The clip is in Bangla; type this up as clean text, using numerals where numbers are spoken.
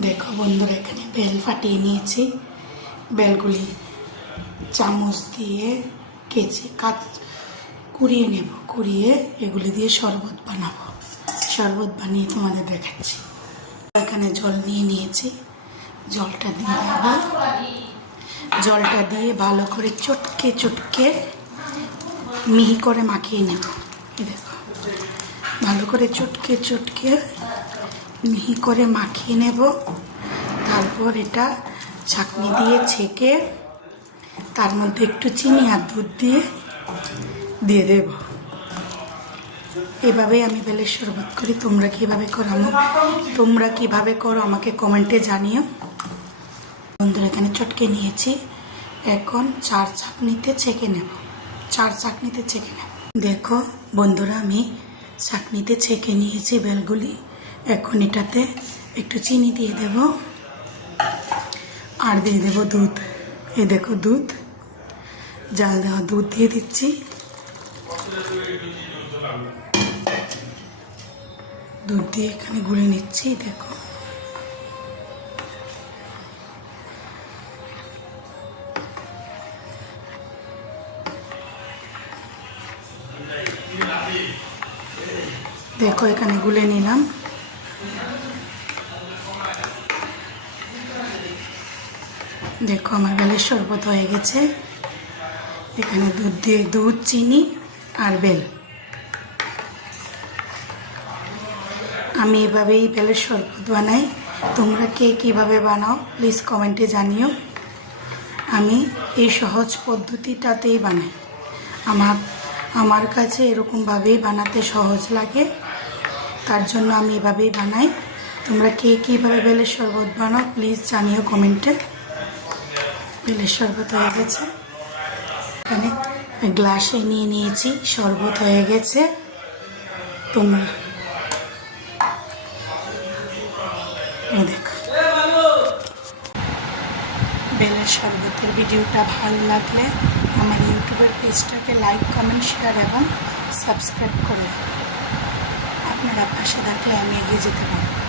দেখো বন্ধুরা, এখানে বেল ফাটিয়ে নিয়েছি। বেলগুলি চামচ দিয়ে কেচে কুড়িয়ে নেব। কুড়িয়ে এগুলি দিয়ে শরবত বানাবো। শরবত বানিয়ে তোমাদের দেখাচ্ছি। এখানে জল নিয়ে নিয়েছি। জলটা দিয়ে দেব। জলটা দিয়ে ভালো করে চটকে চটকে মিহি করে মাখিয়ে নেব। এই দেখো, ভালো করে চটকে চটকে মিহি করে মাখিয়ে নেব। তারপর এটা ছাঁকনি দিয়ে ছেঁকে তার মধ্যে একটু চিনি আর দুধ দিয়ে দেব। এভাবেই আমি বেলের শরবত করি। তোমরা কিভাবে করো আমাকে কমেন্টে জানিও। বন্ধুরা, এখানে চটকে নিয়েছি। এখন চার ছাঁকনিতে ছেঁকে নেব। দেখো বন্ধুরা, আমি ছাঁকনিতে ছেঁকে নিয়েছি বেলগুলি। এখন এটাতে একটু চিনি দিয়ে দেব আর দিয়ে দেব দুধ। এই দেখো, দুধ, জাল দেওয়া দুধ দিয়ে দিচ্ছি। দুধ দিয়ে এখানে গুলে নিচ্ছি। দেখো, দেখো এখানে গুলে নিলাম। দেখো আমার বেলের শরবত হয়ে গেছে। এখানে দুধ, চিনি আর বেল। আমি এভাবেই বেলের শরবত বানাই। তোমরা কে কীভাবে বানাও প্লিজ কমেন্টে জানিও। আমি এই সহজ পদ্ধতিটাতেই বানাই। আমার কাছে এরকমভাবেই বানাতে সহজ লাগে, তার জন্য আমি এভাবেই বানাই। তোমরা কে কীভাবে বেলের শরবত বানাও প্লিজ জানিও কমেন্টে। বেলের শরবত হয়ে গেছে। এখানে গ্লাসে নিয়ে নিয়েছি। শরবত হয়ে গেছে। তোমরা দেখো, বেলের শরবতের ভিডিওটা ভালো লাগলে আমার ইউটিউবের পেজটাকে লাইক, কমেন্ট, শেয়ার এবং সাবস্ক্রাইব করে দেবেন। আপনারা পাশে থাকলে আমি এগিয়ে যেতে পারবো।